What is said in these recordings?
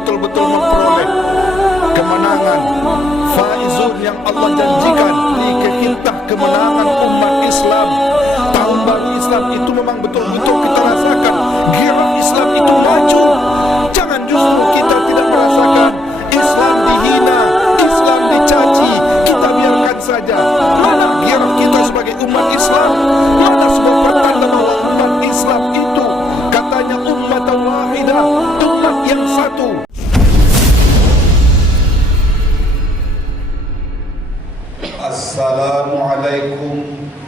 betul-betul memperoleh kemenangan, faizun yang Allah janjikan di kekintah kemenangan umat Islam. Tahun baru Islam itu memang betul-betul kita rasakan gairah Islam itu maju. Jangan justru kita tidak merasakan Islam dihina, Islam dicaci, kita biarkan saja. Mana gairah kita sebagai umat Islam? Mana sebuah pertanda bahwa umat Islam itu katanya umat wahidah, umat yang satu. Assalamualaikum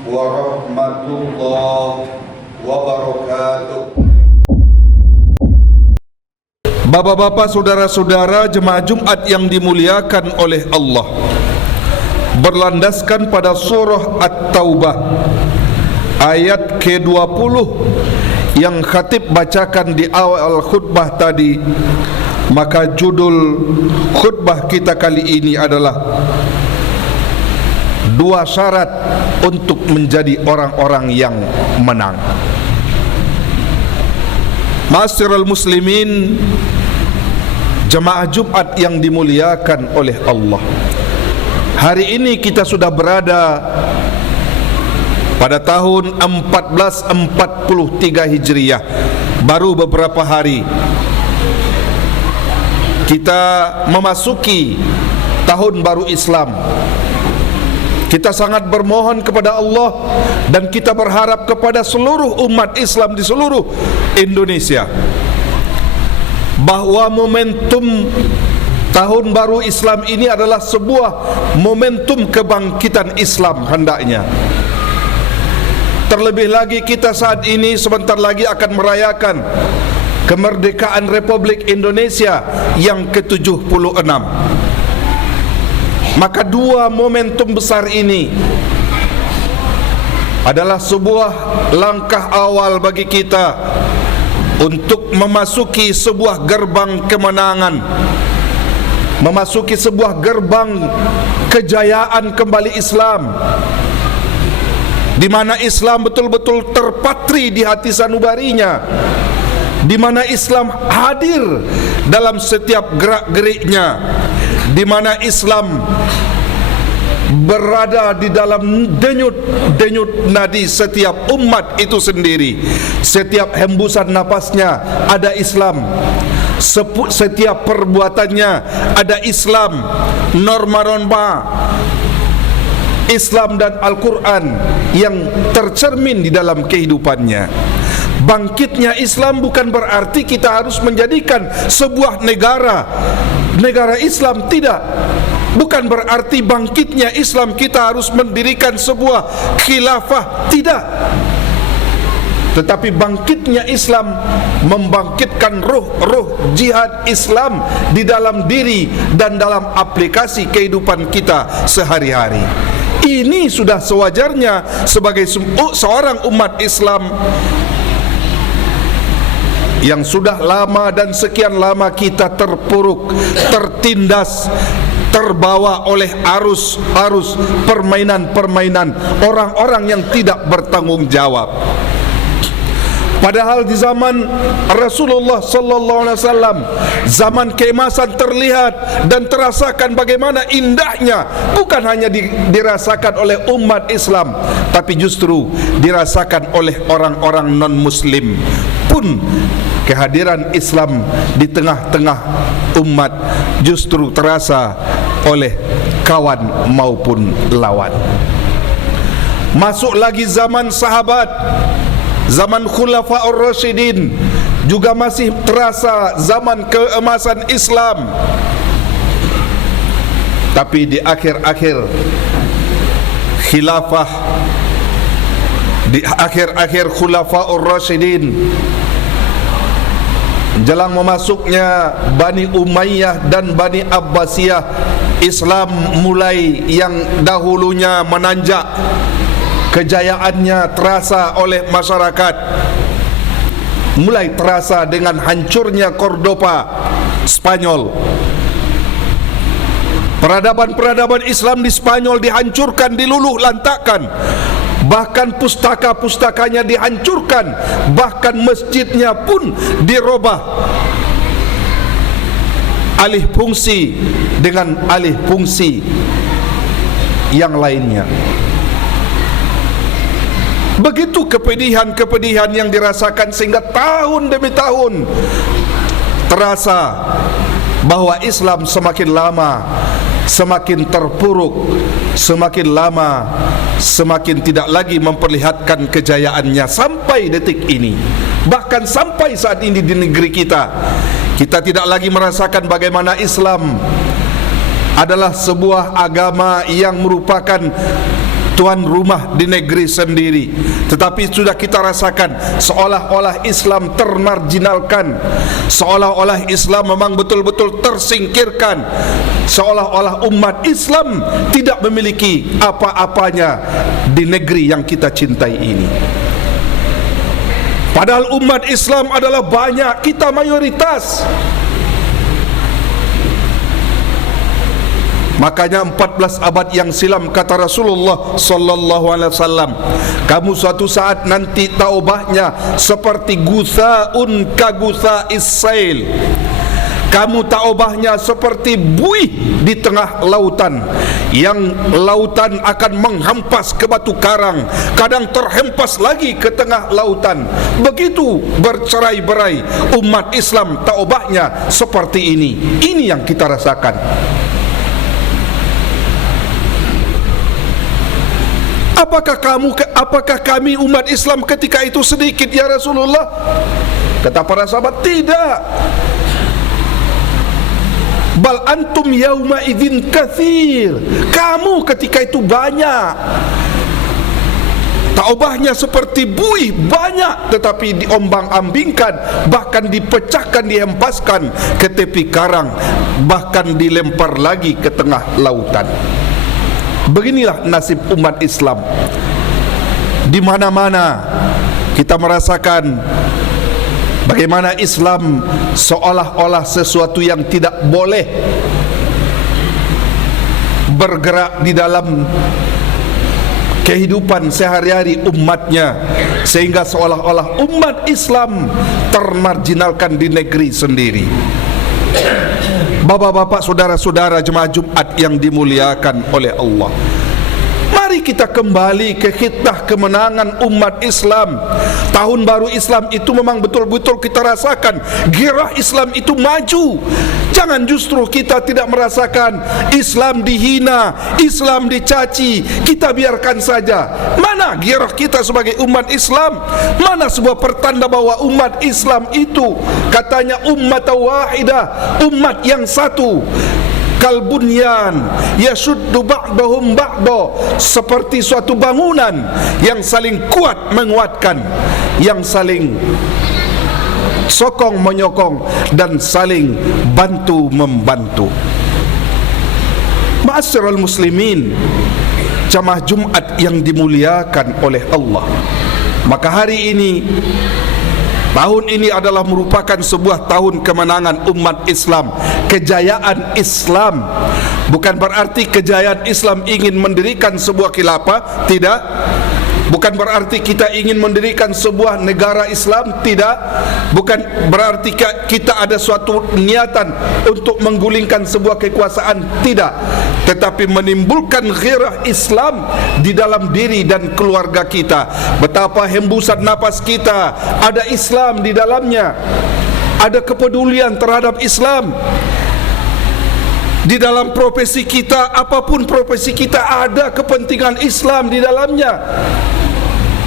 warahmatullahi wabarakatuh. Bapak-bapak, saudara-saudara, jemaah Jumat yang dimuliakan oleh Allah, berlandaskan pada surah At-Taubah ayat ke-20 yang khatib bacakan di awal khutbah tadi, maka judul khutbah kita kali ini adalah dua syarat untuk menjadi orang-orang yang menang. Ma'asyiral muslimin, jemaah Jumat yang dimuliakan oleh Allah, hari ini kita sudah berada pada tahun 1443 Hijriah. Baru beberapa hari kita memasuki tahun baru Islam. Kita sangat bermohon kepada Allah dan kita berharap kepada seluruh umat Islam di seluruh Indonesia bahwa momentum tahun baru Islam ini adalah sebuah momentum kebangkitan Islam hendaknya. Terlebih lagi kita saat ini sebentar lagi akan merayakan kemerdekaan Republik Indonesia yang ke-76. Maka dua momentum besar ini adalah sebuah langkah awal bagi kita untuk memasuki sebuah gerbang kemenangan, memasuki sebuah gerbang kejayaan kembali Islam, di mana Islam betul-betul terpatri di hati sanubarinya, di mana Islam hadir dalam setiap gerak-geriknya, di mana Islam berada di dalam denyut nadi setiap umat itu sendiri. Setiap hembusan napasnya ada Islam, setiap perbuatannya ada Islam, norma-norma Islam dan Al-Quran yang tercermin di dalam kehidupannya. Bangkitnya Islam bukan berarti kita harus menjadikan sebuah negara Islam, tidak. Bukan berarti bangkitnya Islam kita harus mendirikan sebuah khilafah, tidak. Tetapi bangkitnya Islam membangkitkan ruh jihad Islam di dalam diri dan dalam aplikasi kehidupan kita sehari-hari. Ini sudah sewajarnya sebagai seorang umat Islam yang sudah lama dan sekian lama kita terpuruk, tertindas, terbawa oleh arus permainan orang-orang yang tidak bertanggung jawab. Padahal di zaman Rasulullah sallallahu alaihi wasallam, zaman keemasan terlihat dan terasakan bagaimana indahnya, bukan hanya dirasakan oleh umat Islam, tapi justru dirasakan oleh orang-orang non-muslim pun. Kehadiran Islam di tengah-tengah umat justru terasa oleh kawan maupun lawan. Masuk lagi zaman sahabat, zaman Khulafaur Rasyidin, juga masih terasa zaman keemasan Islam. Tapi di akhir-akhir khilafah, di akhir-akhir Khulafaur Rasyidin, jelang memasuknya Bani Umayyah dan Bani Abbasiyah, Islam mulai yang dahulunya menanjak, kejayaannya terasa oleh masyarakat, mulai terasa dengan hancurnya Cordoba, Spanyol. Peradaban-peradaban Islam di Spanyol dihancurkan, diluluh lantakkan. Bahkan pustaka-pustakanya dihancurkan, bahkan masjidnya pun dirubah. alih fungsi dengan alih fungsi yang lainnya. Begitu kepedihan-kepedihan yang dirasakan sehingga tahun demi tahun terasa bahwa Islam semakin lama semakin terpuruk, semakin lama semakin tidak lagi memperlihatkan kejayaannya sampai detik ini. Bahkan sampai saat ini di negeri kita tidak lagi merasakan bagaimana Islam adalah sebuah agama yang merupakan tuan rumah di negeri sendiri, tetapi sudah kita rasakan seolah-olah Islam termarginalkan, seolah-olah Islam memang betul-betul tersingkirkan, seolah-olah umat Islam tidak memiliki apa-apanya di negeri yang kita cintai ini. Padahal umat Islam adalah banyak, kita mayoritas. Makanya 14 abad yang silam kata Rasulullah sallallahu alaihi wasallam, kamu suatu saat nanti taubahnya seperti guthaun ka gutha'is sail. Kamu taubahnya seperti buih di tengah lautan, yang lautan akan menghampas ke batu karang, kadang terhempas lagi ke tengah lautan. Begitu bercerai-berai umat Islam, taubahnya seperti ini. Ini yang kita rasakan. Apakah kami umat Islam ketika itu sedikit ya Rasulullah? Kata para sahabat, tidak. Bal antum yauma idzin katsir. Kamu ketika itu banyak. Taubahnya seperti buih, banyak, tetapi diombang-ambingkan, bahkan dipecahkan, dihempaskan ke tepi karang, bahkan dilempar lagi ke tengah lautan. Beginilah nasib umat Islam. Di mana-mana kita merasakan bagaimana Islam seolah-olah sesuatu yang tidak boleh bergerak di dalam kehidupan sehari-hari umatnya, sehingga seolah-olah umat Islam termarginalkan di negeri sendiri. Bapak-bapak, saudara-saudara jemaah Jumat yang dimuliakan oleh Allah, mari kita kembali ke khitbah kemenangan umat Islam. Tahun baru Islam itu memang betul-betul kita rasakan gairah Islam itu maju. Jangan justru kita tidak merasakan Islam dihina, Islam dicaci, kita biarkan saja. Mana gairah kita sebagai umat Islam? Mana sebuah pertanda bahwa umat Islam itu katanya ummat wahidah, umat yang satu. Kalbunyan yashuddu ba'dahum ba'da, seperti suatu bangunan yang saling kuat menguatkan, yang saling sokong menyokong dan saling bantu membantu. Ma'asyiral muslimin, jamaah Jumat yang dimuliakan oleh Allah, maka hari ini, tahun ini adalah merupakan sebuah tahun kemenangan umat Islam, kejayaan Islam. Bukan berarti kejayaan Islam ingin mendirikan sebuah khilafah, tidak. Bukan berarti kita ingin mendirikan sebuah negara Islam, tidak. Bukan berarti kita ada suatu niatan untuk menggulingkan sebuah kekuasaan, tidak. Tetapi menimbulkan ghairah Islam di dalam diri dan keluarga kita. Betapa hembusan napas kita ada Islam di dalamnya, ada kepedulian terhadap Islam. Di dalam profesi kita, apapun profesi kita, ada kepentingan Islam di dalamnya.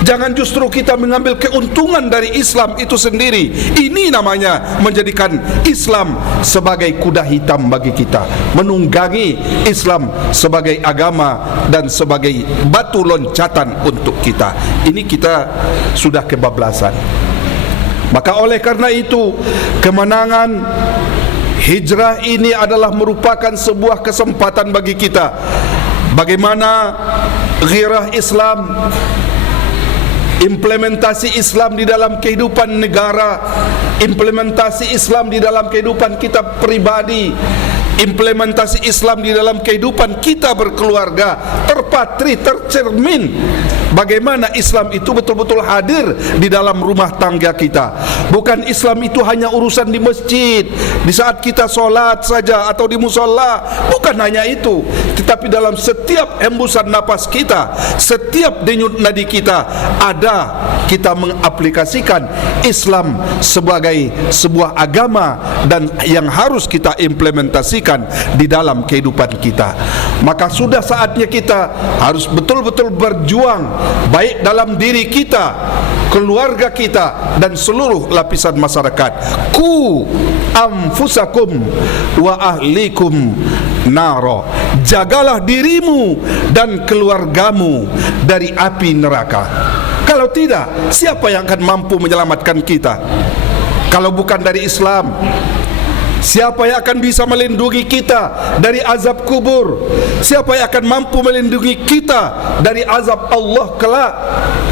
Jangan justru kita mengambil keuntungan dari Islam itu sendiri. Ini namanya menjadikan Islam sebagai kuda hitam bagi kita, menunggangi Islam sebagai agama dan sebagai batu loncatan untuk kita. Ini kita sudah kebablasan. Maka oleh karena itu, kemenangan hijrah ini adalah merupakan sebuah kesempatan bagi kita. Bagaimana ghairah Islam, implementasi Islam di dalam kehidupan negara, implementasi Islam di dalam kehidupan kita pribadi, implementasi Islam di dalam kehidupan kita berkeluarga, terpatri, tercermin bagaimana Islam itu betul-betul hadir di dalam rumah tangga kita. Bukan Islam itu hanya urusan di masjid, di saat kita sholat saja atau di musola. Bukan hanya itu, tetapi dalam setiap hembusan napas kita, setiap denyut nadi kita, ada kita mengaplikasikan Islam sebagai sebuah agama dan yang harus kita implementasikan di dalam kehidupan kita. Maka sudah saatnya kita harus betul-betul berjuang, baik dalam diri kita, keluarga kita, dan seluruh lapisan masyarakat. Ku anfusakum wa ahlikum naro. Jagalah dirimu dan keluargamu dari api neraka. Kalau tidak, siapa yang akan mampu menyelamatkan kita? Kalau bukan dari Islam, siapa yang akan bisa melindungi kita dari azab kubur? Siapa yang akan mampu melindungi kita dari azab Allah kelak?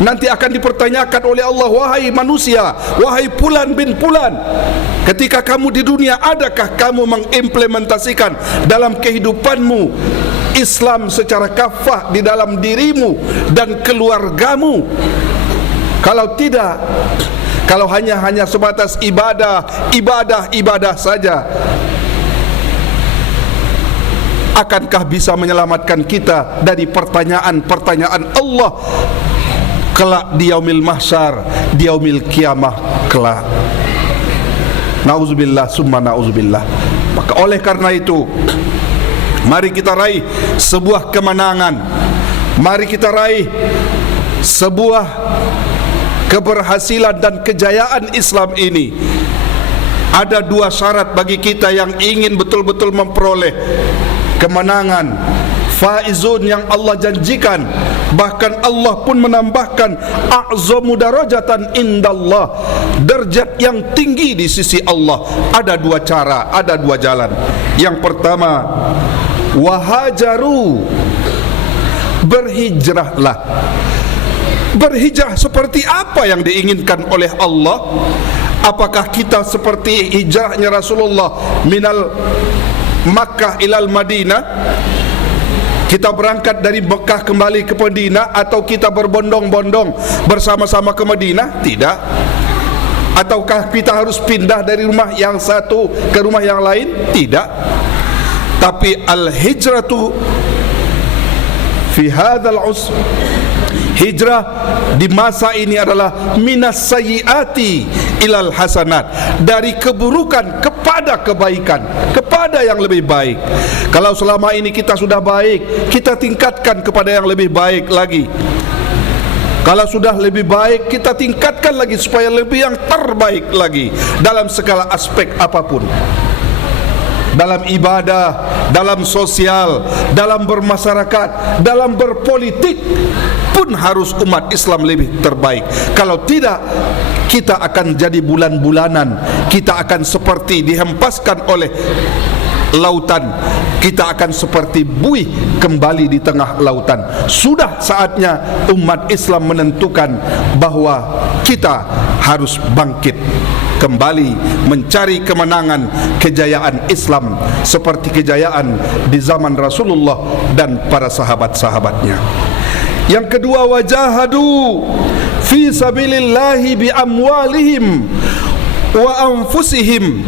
Nanti akan dipertanyakan oleh Allah, wahai manusia, wahai Fulan bin Fulan, ketika kamu di dunia, adakah kamu mengimplementasikan dalam kehidupanmu Islam secara kafah di dalam dirimu dan keluargamu? Kalau tidak, kalau hanya sebatas ibadah saja, akankah bisa menyelamatkan kita dari pertanyaan Allah kelak di yaumil mahsyar, di yaumil kiamah kelak? Nauzubillah summa nauzubillah. Maka oleh karena itu, mari kita raih sebuah kemenangan, mari kita raih sebuah keberhasilan dan kejayaan Islam ini. Ada dua syarat bagi kita yang ingin betul-betul memperoleh kemenangan, faizun yang Allah janjikan. Bahkan Allah pun menambahkan a'zamu darajatan indallah, derajat yang tinggi di sisi Allah. Ada dua cara, ada dua jalan. Yang pertama, wahajaru, berhijrahlah. Berhijrah seperti apa yang diinginkan oleh Allah? Apakah kita seperti hijrahnya Rasulullah minal Makkah ilal Madinah? Kita berangkat dari Mekah kembali ke Madinah, atau kita berbondong-bondong bersama-sama ke Madinah? Tidak. Ataukah kita harus pindah dari rumah yang satu ke rumah yang lain? Tidak. Tapi al-hijratu fi hadzal usr, hijrah di masa ini adalah minas sayyiati ilal hasanat, dari keburukan kepada kebaikan, kepada yang lebih baik. Kalau selama ini kita sudah baik, kita tingkatkan kepada yang lebih baik lagi. Kalau sudah lebih baik, kita tingkatkan lagi supaya lebih yang terbaik lagi dalam segala aspek apapun. Dalam ibadah, dalam sosial, dalam bermasyarakat, dalam berpolitik pun harus umat Islam lebih terbaik. Kalau tidak, kita akan jadi bulan-bulanan, kita akan seperti dihempaskan oleh lautan, kita akan seperti buih kembali di tengah lautan. Sudah saatnya umat Islam menentukan bahwa kita harus bangkit kembali mencari kemenangan, kejayaan Islam seperti kejayaan di zaman Rasulullah dan para sahabat-sahabatnya. Yang kedua, wajahadu fi sabilillahi bi amwalihim wa anfusihim,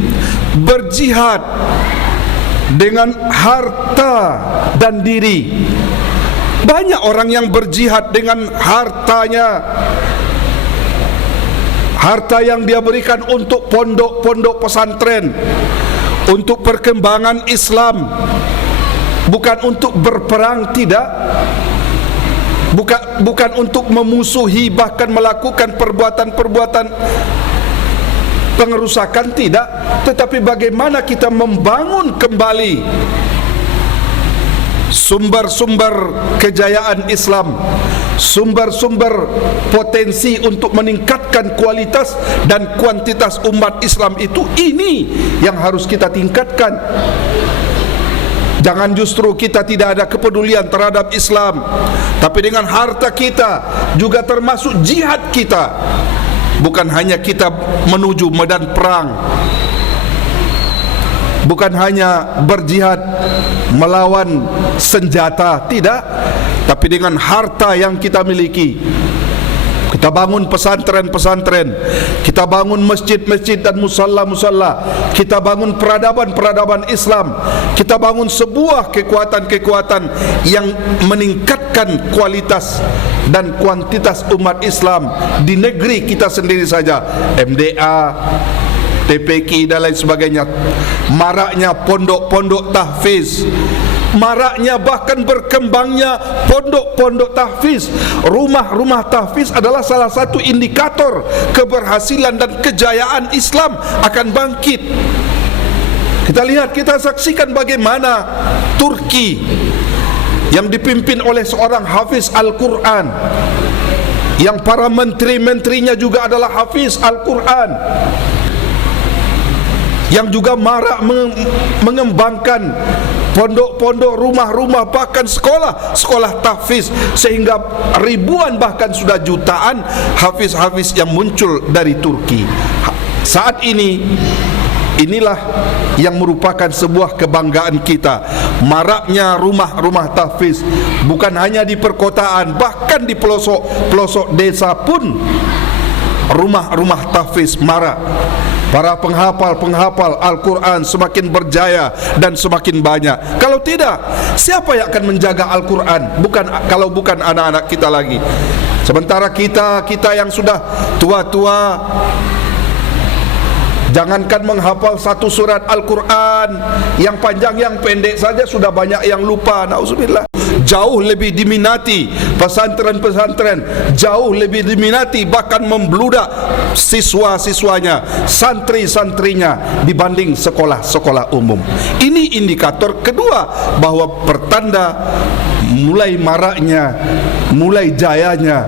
berjihad dengan harta dan diri. Banyak orang yang berjihad dengan hartanya, harta yang dia berikan untuk pondok-pondok pesantren, untuk perkembangan Islam, bukan untuk berperang, tidak, bukan untuk memusuhi, bahkan melakukan perbuatan-perbuatan pengerusakan, tidak, tetapi bagaimana kita membangun kembali sumber-sumber kejayaan Islam, sumber-sumber potensi untuk meningkatkan kualitas dan kuantitas umat Islam itu. Ini yang harus kita tingkatkan. Jangan justru kita tidak ada kepedulian terhadap Islam, tapi dengan harta kita juga termasuk jihad kita. Bukan hanya kita menuju medan perang, bukan hanya berjihad melawan senjata, tidak, tapi dengan harta yang kita miliki. Kita bangun pesantren-pesantren, kita bangun masjid-masjid dan musalla-musalla, kita bangun peradaban-peradaban Islam, kita bangun sebuah kekuatan-kekuatan yang meningkatkan kualitas dan kuantitas umat Islam di negeri kita sendiri saja. MDA, TPQ dan lain sebagainya. Maraknya pondok-pondok tahfiz, maraknya bahkan berkembangnya pondok-pondok tahfiz, rumah-rumah tahfiz adalah salah satu indikator keberhasilan dan kejayaan Islam akan bangkit. Kita lihat, kita saksikan bagaimana Turki yang dipimpin oleh seorang hafiz Al-Quran, yang para menteri-menterinya juga adalah hafiz Al-Quran, yang juga marak mengembangkan pondok-pondok, rumah-rumah, bahkan sekolah tahfiz, sehingga ribuan bahkan sudah jutaan hafiz-hafiz yang muncul dari Turki. Saat ini, inilah yang merupakan sebuah kebanggaan kita. Maraknya rumah-rumah tahfiz, bukan hanya di perkotaan, bahkan di pelosok-pelosok desa pun rumah-rumah tahfiz marak. Para penghafal Al-Quran semakin berjaya dan semakin banyak. Kalau tidak, siapa yang akan menjaga Al-Quran? Kalau bukan anak-anak kita lagi. Sementara kita yang sudah tua-tua, jangankan menghafal satu surat Al-Quran, yang panjang yang pendek saja sudah banyak yang lupa. Nauzubillah. Jauh lebih diminati pesantren-pesantren, jauh lebih diminati, bahkan membludak siswa-siswanya, santri-santrinya dibanding sekolah-sekolah umum. Ini indikator kedua bahwa pertanda mulai maraknya, mulai jayanya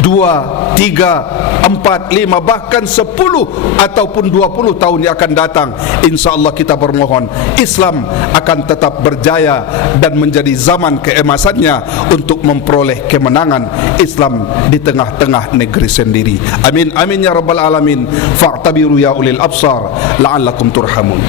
2, 3, 4, 5, bahkan 10 ataupun 20 tahun yang akan datang. InsyaAllah kita bermohon Islam akan tetap berjaya dan menjadi zaman keemasannya untuk memperoleh kemenangan Islam di tengah-tengah negeri sendiri. Amin, amin ya rabbal alamin. Fa'tabiru ya ulil absar la'allakum turhamun.